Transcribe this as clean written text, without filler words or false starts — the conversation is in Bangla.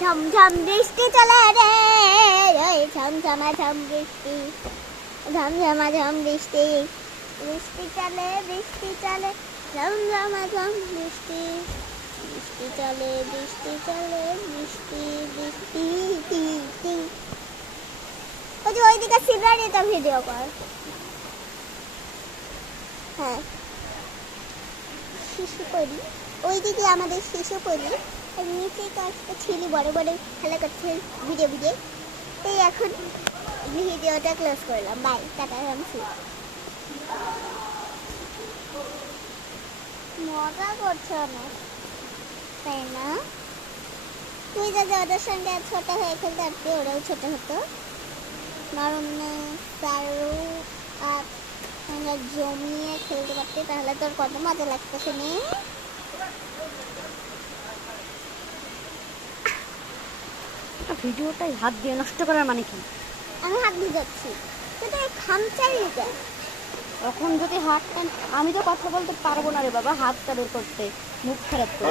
ঝমঝম বৃষ্টি চলে রে ঝমঝমাঝম বৃষ্টি ঝমঝমাঝম বৃষ্টি বৃষ্টি চলে ঝমঝমাঝম বৃষ্টি বৃষ্টি চলে বৃষ্টি বৃষ্টি ওই যে ওইদিকে সিনারিটা ভিডিও কর। হ্যাঁ শিশু পরি ওইদিকে আমাদের শিশু পরি নিচে তো একটা ছেলে বড় বড় খেলা করছে ভিডিও এই এখন ভিডিওটা ক্লোজ করলাম। বাই, টাটা, মজা করছো না তাই না? তুই যদি ওদের সঙ্গে ছোট হয়ে খেলতে পারতি ওরাও ছোট হতো। নরম চারু আর আমরা জমিয়ে খেলতে পারতি তাহলে তোর কত মজা লাগতো শুনে। ভিডিওটাই হাত দিয়ে নষ্ট করার মানে কি? আমি হাত ভিজাচ্ছি কিন্তু খামচাই নিতে এখন যদি হাত টান, আমি তো কথা বলতে পারবো না রে বাবা, হাতটা বের করতে মুখ খারাপ করে।